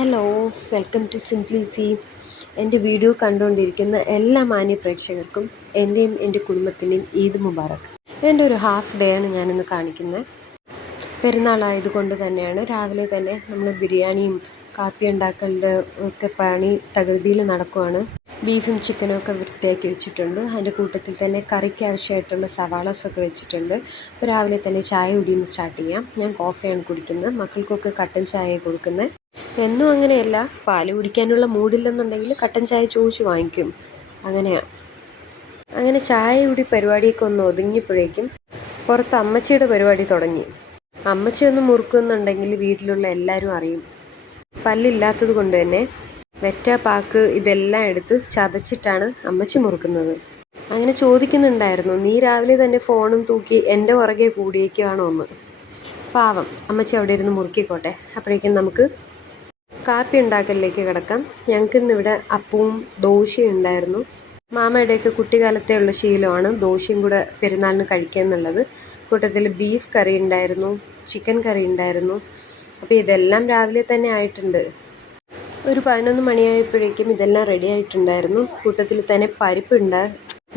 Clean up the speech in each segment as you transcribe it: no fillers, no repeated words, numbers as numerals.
Hello, welcome to സിംപ്ലിസി. എൻ്റെ video കണ്ടുകൊണ്ടിരിക്കുന്ന എല്ലാ മാന്യ പ്രേക്ഷകർക്കും എൻ്റെയും എൻ്റെ കുടുംബത്തിൻ്റെയും ഈദ് മുബാറക്ക്. എൻ്റെ ഒരു ഹാഫ് ഡേ ആണ് ഞാനിന്ന് കാണിക്കുന്നത്. പെരുന്നാളായതുകൊണ്ട് തന്നെയാണ് രാവിലെ തന്നെ നമ്മൾ ബിരിയാണിയും കാപ്പി ഉണ്ടാക്കലിൻ്റെ ഒക്കെ പണി തകൃതിയിൽ നടക്കുവാണ്. ബീഫും ചിക്കനും ഒക്കെ വൃത്തിയാക്കി വെച്ചിട്ടുണ്ട്. അതിൻ്റെ കൂട്ടത്തിൽ തന്നെ കറിക്ക് ആവശ്യമായിട്ടുള്ള സവാളസൊക്കെ വെച്ചിട്ടുണ്ട്. അപ്പോൾ രാവിലെ തന്നെ ചായ കുടിയിൽ സ്റ്റാർട്ട് ചെയ്യാം. ഞാൻ കോഫിയാണ് കുടിക്കുന്നത്. മക്കൾക്കൊക്കെ കട്ടൻ ചായ കൊടുക്കുന്നത്. എന്നും അങ്ങനെയല്ല, പാല് കുടിക്കാനുള്ള മൂഡില്ലെന്നുണ്ടെങ്കിൽ കട്ടൻ ചായ ചോദിച്ച് വാങ്ങിക്കും. അങ്ങനെയാണ്. അങ്ങനെ ചായ കുടി പരിപാടിയൊക്കെ ഒന്ന് ഒതുങ്ങിയപ്പോഴേക്കും പുറത്ത് അമ്മച്ചിയുടെ പരിപാടി തുടങ്ങി. അമ്മച്ചി ഒന്ന് മുറുക്കുന്നുണ്ടെങ്കിൽ വീട്ടിലുള്ള എല്ലാവരും അറിയും. പല്ലില്ലാത്തത് കൊണ്ട് തന്നെ വെറ്റ പാക്ക് ഇതെല്ലാം എടുത്ത് ചതച്ചിട്ടാണ് അമ്മച്ചി മുറുക്കുന്നത്. അങ്ങനെ ചോദിക്കുന്നുണ്ടായിരുന്നു, നീ രാവിലെ തന്നെ ഫോണും തൂക്കി എൻ്റെ പുറകെ കൂടിയേക്കുവാണോ എന്ന്. പാവം, അമ്മച്ചി അവിടെ ഇരുന്ന് മുറുക്കിക്കോട്ടെ. അപ്പോഴേക്കും നമുക്ക് കാപ്പി ഉണ്ടാക്കലിലേക്ക് കിടക്കാം. ഞങ്ങൾക്കിന്നിവിടെ അപ്പവും ദോശയും ഉണ്ടായിരുന്നു. മാമയുടെയൊക്കെ കുട്ടിക്കാലത്തെ ഉള്ള ശീലമാണ് ദോശയും കൂടെ പെരുന്നാളിന് കഴിക്കുക എന്നുള്ളത്. കൂട്ടത്തിൽ ബീഫ് കറി ഉണ്ടായിരുന്നു, ചിക്കൻ കറി ഉണ്ടായിരുന്നു. അപ്പോൾ ഇതെല്ലാം രാവിലെ തന്നെ ആയിട്ടുണ്ട്. ഒരു 11 മണിയായപ്പോഴേക്കും ഇതെല്ലാം റെഡി ആയിട്ടുണ്ടായിരുന്നു. കൂട്ടത്തിൽ തന്നെ പരിപ്പുണ്ട്.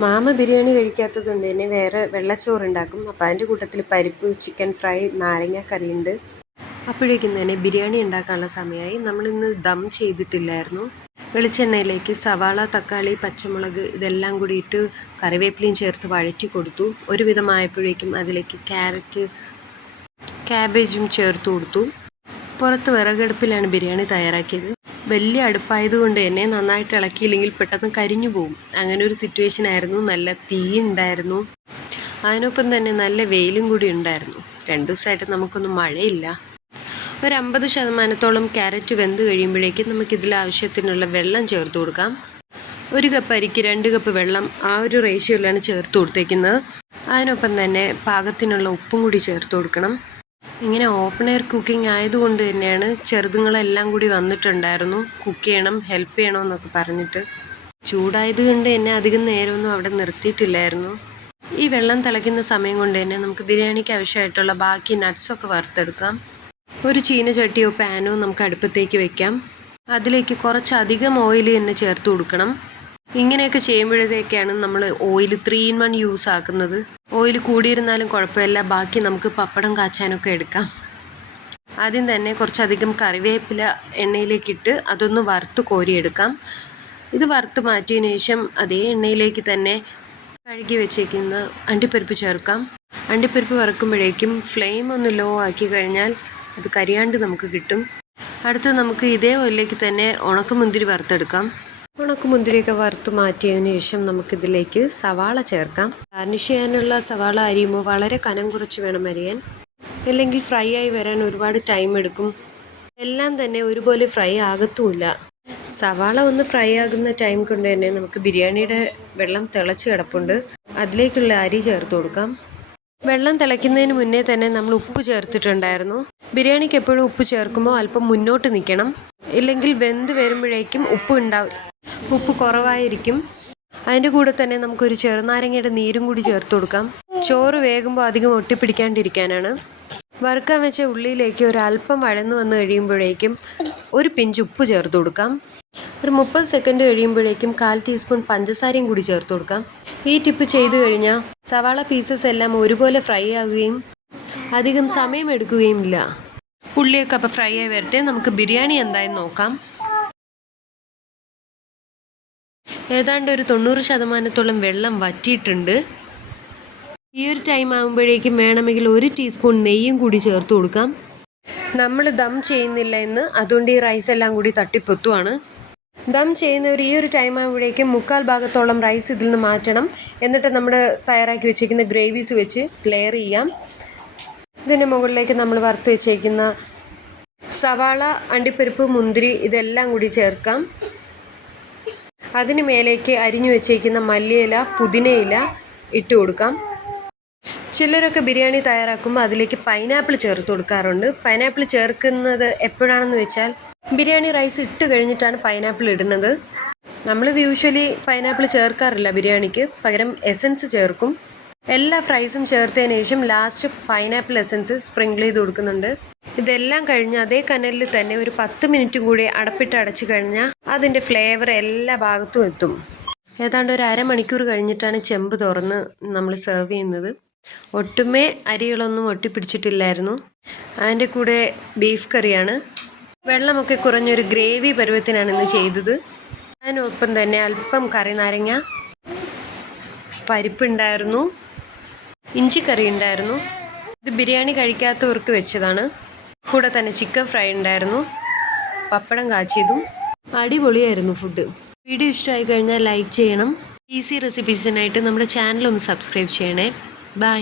മാമ ബിരിയാണി കഴിക്കാത്തത് കൊണ്ട് തന്നെ വേറെ വെള്ളച്ചോറുണ്ടാക്കും. അപ്പോൾ അതിൻ്റെ കൂട്ടത്തിൽ പരിപ്പ്, ചിക്കൻ ഫ്രൈ, നാരങ്ങ കറിയുണ്ട്. അപ്പോഴേക്കും തന്നെ ബിരിയാണി ഉണ്ടാക്കാനുള്ള സമയമായി. നമ്മളിന്ന് ദം ചെയ്തിട്ടില്ലായിരുന്നു. വെളിച്ചെണ്ണയിലേക്ക് സവാള, തക്കാളി, പച്ചമുളക് ഇതെല്ലാം കൂടി ഇട്ട് കറിവേപ്പിലയും ചേർത്ത് വഴറ്റി കൊടുത്തു. ഒരുവിധമായപ്പോഴേക്കും അതിലേക്ക് ക്യാരറ്റ്, ക്യാബേജും ചേർത്ത് കൊടുത്തു. പുറത്ത് വിറകടുപ്പിലാണ് ബിരിയാണി തയ്യാറാക്കിയത്. വലിയ അടുപ്പായതുകൊണ്ട് തന്നെ നന്നായിട്ട് ഇളക്കിയില്ലെങ്കിൽ പെട്ടെന്ന് കരിഞ്ഞു പോകും. അങ്ങനെ ഒരു സിറ്റുവേഷൻ ആയിരുന്നു. നല്ല തീ ഉണ്ടായിരുന്നു. അതിനൊപ്പം തന്നെ നല്ല വെയിലും കൂടി ഉണ്ടായിരുന്നു. 2 ദിവസമായിട്ട് നമുക്കൊന്നും മഴയില്ല. ഒരു 50% ക്യാരറ്റ് വെന്ത് കഴിയുമ്പോഴേക്കും നമുക്കിതിൽ ആവശ്യത്തിനുള്ള വെള്ളം ചേർത്ത് കൊടുക്കാം. 1 കപ്പ് അരിക്ക് 2 കപ്പ് വെള്ളം, ആ ഒരു റേഷ്യോയിലാണ് ചേർത്ത് കൊടുത്തേക്കുന്നത്. അതിനൊപ്പം തന്നെ പാകത്തിനുള്ള ഉപ്പും കൂടി ചേർത്ത് കൊടുക്കണം. ഇങ്ങനെ ഓപ്പൺ എയർ കുക്കിംഗ് ആയതുകൊണ്ട് തന്നെയാണ് ചെറുതുങ്ങളെല്ലാം കൂടി വന്നിട്ടുണ്ടായിരുന്നു. കുക്ക് ചെയ്യണം, ഹെൽപ്പ് ചെയ്യണമെന്നൊക്കെ പറഞ്ഞിട്ട്. ചൂടായത് കൊണ്ട് തന്നെ അധികം നേരമൊന്നും അവിടെ നിർത്തിയിട്ടില്ലായിരുന്നു. ഈ വെള്ളം തിളയ്ക്കുന്ന സമയം കൊണ്ട് തന്നെ നമുക്ക് ബിരിയാണിക്ക് ആവശ്യമായിട്ടുള്ള ബാക്കി നട്ട്സൊക്കെ വറുത്തെടുക്കാം. ഒരു ചീനച്ചട്ടിയോ പാനോ നമുക്ക് അടുപ്പത്തേക്ക് വെക്കാം. അതിലേക്ക് കുറച്ചധികം ഓയിൽ തന്നെ ചേർത്ത് കൊടുക്കണം. ഇങ്ങനെയൊക്കെ ചെയ്യുമ്പോഴത്തേക്കാണ് നമ്മൾ ഓയിൽ 3 in 1 യൂസ് ആക്കുന്നത്. ഓയിൽ കൂടിയിരുന്നാലും കുഴപ്പമില്ല, ബാക്കി നമുക്ക് പപ്പടം കാച്ചാനൊക്കെ എടുക്കാം. ആദ്യം തന്നെ കുറച്ചധികം കറിവേപ്പില എണ്ണയിലേക്കിട്ട് അതൊന്ന് വറുത്ത് കോരിയെടുക്കാം. ഇത് വറുത്ത് മാറ്റിയതിന് ശേഷം അതേ എണ്ണയിലേക്ക് തന്നെ കഴുകി വെച്ചേക്കുന്ന അണ്ടിപ്പരിപ്പ് ചേർക്കാം. അണ്ടിപ്പരിപ്പ് വറുക്കുമ്പോഴേക്കും ഫ്ലെയിം ഒന്ന് ലോ ആക്കി കഴിഞ്ഞാൽ അത് കരിയാണ്ട് നമുക്ക് കിട്ടും. അടുത്ത് നമുക്ക് ഇതേ ഓയിലേക്ക് തന്നെ ഉണക്കമുന്തിരി വറുത്തെടുക്കാം. ഉണക്കമുന്തിരിയൊക്കെ വറുത്ത് മാറ്റിയതിന് ശേഷം നമുക്കിതിലേക്ക് സവാള ചേർക്കാം. ഗാർണിഷ് ചെയ്യാനുള്ള സവാള അരിയുമ്പോൾ വളരെ കനം കുറച്ച് വേണം അരിയാൻ, അല്ലെങ്കിൽ ഫ്രൈ ആയി വരാൻ ഒരുപാട് ടൈം എടുക്കും. എല്ലാം തന്നെ ഒരുപോലെ ഫ്രൈ ആകത്തുമില്ല. സവാള ഒന്ന് ഫ്രൈ ആകുന്ന ടൈം കൊണ്ട് തന്നെ നമുക്ക് ബിരിയാണിയുടെ വെള്ളം തിളച്ച് കിടപ്പുണ്ട്. അതിലേക്കുള്ള അരി ചേർത്ത് കൊടുക്കാം. വെള്ളം തിളയ്ക്കുന്നതിന് മുന്നേ തന്നെ നമ്മൾ ഉപ്പ് ചേർത്തിട്ടുണ്ടായിരുന്നു. ബിരിയാണിക്ക് എപ്പോഴും ഉപ്പ് ചേർക്കുമ്പോൾ അല്പം മുന്നോട്ട് നിൽക്കണം, ഇല്ലെങ്കിൽ വെന്ത് വരുമ്പോഴേക്കും ഉപ്പ് കുറവായിരിക്കും. അതിൻ്റെ കൂടെ തന്നെ നമുക്കൊരു ചെറുനാരങ്ങയുടെ നീരും കൂടി ചേർത്ത് കൊടുക്കാം. ചോറ് വേകുമ്പോൾ അധികം ഒട്ടിപ്പിടിക്കാണ്ടിരിക്കാനാണ്. വറുക്കാൻ വെച്ച ഉള്ളിയിലേക്ക് ഒരു അല്പം വഴന്നു വന്ന് കഴിയുമ്പോഴേക്കും ഒരു പിഞ്ച് ഉപ്പ് ചേർത്ത് കൊടുക്കാം. ഒരു 30 സെക്കൻഡ് കഴിയുമ്പോഴേക്കും 1/4 ടീസ്പൂൺ പഞ്ചസാരയും കൂടി ചേർത്ത് കൊടുക്കാം. ഈ ടിപ്പ് ചെയ്ത് കഴിഞ്ഞാൽ സവാള പീസസ് എല്ലാം ഒരുപോലെ ഫ്രൈ ആകുകയും അധികം സമയം എടുക്കുകയും ഇല്ല. ഉള്ളിയൊക്കെ അപ്പോൾ ഫ്രൈ ആയി വരട്ടെ. നമുക്ക് ബിരിയാണി എന്തായെന്ന് നോക്കാം. ഏതാണ്ട് ഒരു 90% വെള്ളം വറ്റിയിട്ടുണ്ട്. ഈ ഒരു ടൈം ആകുമ്പോഴേക്കും വേണമെങ്കിൽ 1 ടീസ്പൂൺ നെയ്യും കൂടി ചേർത്ത് കൊടുക്കാം. നമ്മൾ ദം ചെയ്യുന്നില്ല എന്ന്, അതുകൊണ്ട് ഈ റൈസ് എല്ലാം കൂടി തട്ടിപ്പൊത്തുവാണ്. ദം ചെയ്യുന്നവർ ഈ ഒരു ടൈം ആകുമ്പോഴേക്കും 1/4 ഭാഗത്തോളം റൈസ് ഇതിൽ നിന്ന് മാറ്റണം. എന്നിട്ട് നമ്മൾ തയ്യാറാക്കി വെച്ചേക്കുന്ന ഗ്രേവീസ് വെച്ച് ലെയർ ചെയ്യാം. ഇതിൻ്റെ മുകളിലേക്ക് നമ്മൾ വറുത്ത് വെച്ചേക്കുന്ന സവാള, അണ്ടിപ്പരിപ്പ്, മുന്തിരി ഇതെല്ലാം കൂടി ചേർക്കാം. അതിന് മേലേക്ക് അരിഞ്ഞു വെച്ചേക്കുന്ന മല്ലിയില, പുതിനയില ഇട്ട് കൊടുക്കാം. ചിലരൊക്കെ ബിരിയാണി തയ്യാറാക്കുമ്പോൾ അതിലേക്ക് പൈനാപ്പിൾ ചേർത്ത് കൊടുക്കാറുണ്ട്. പൈനാപ്പിൾ ചേർക്കുന്നത് എപ്പോഴാണെന്ന് വെച്ചാൽ ബിരിയാണി റൈസ് ഇട്ട് കഴിഞ്ഞിട്ടാണ് പൈനാപ്പിൾ ഇടുന്നത്. നമ്മൾ യൂഷ്വലി പൈനാപ്പിൾ ചേർക്കാറില്ല ബിരിയാണിക്ക്, പകരം എസൻസ് ചേർക്കും. എല്ലാ ഫ്രൈസും ചേർത്തതിന് ശേഷം ലാസ്റ്റ് പൈനാപ്പിൾ എസൻസ് സ്പ്രിങ്കിൾ ചെയ്ത് കൊടുക്കുന്നുണ്ട്. ഇതെല്ലാം കഴിഞ്ഞ് അതേ കനലിൽ തന്നെ ഒരു 10 മിനിറ്റ് കൂടി അടപ്പിട്ട് അടച്ചു കഴിഞ്ഞാൽ അതിൻ്റെ ഫ്ലേവർ എല്ലാ ഭാഗത്തും എത്തും. ഏതാണ്ട് ഒരു അരമണിക്കൂർ കഴിഞ്ഞിട്ടാണ് ചെമ്പ് തുറന്ന് നമ്മൾ സെർവ് ചെയ്യുന്നത്. ഒട്ടുമേ അരികളൊന്നും ഒട്ടിപ്പിടിച്ചിട്ടില്ലായിരുന്നു. അതിൻ്റെ കൂടെ ബീഫ് കറിയാണ്. വെള്ളമൊക്കെ കുറഞ്ഞൊരു ഗ്രേവി പരുവത്തിനാണ് ഇന്ന് ചെയ്തത്. അതിനൊപ്പം തന്നെ അല്പം കറി നാരങ്ങ, പരിപ്പുണ്ടായിരുന്നു, ഇഞ്ചിക്കറി ഉണ്ടായിരുന്നു. ഇത് ബിരിയാണി കഴിക്കാത്തവർക്ക് വെച്ചതാണ്. കൂടെ തന്നെ ചിക്കൻ ഫ്രൈ ഉണ്ടായിരുന്നു, പപ്പടം കാച്ചിയതും. അടിപൊളിയായിരുന്നു ഫുഡ്. വീഡിയോ ഇഷ്ടമായി കഴിഞ്ഞാൽ ലൈക്ക് ചെയ്യണം. ഈസി റെസിപ്പീസിനായിട്ട് നമ്മുടെ ചാനൽ ഒന്ന് സബ്സ്ക്രൈബ് ചെയ്യണേ. ബൈ.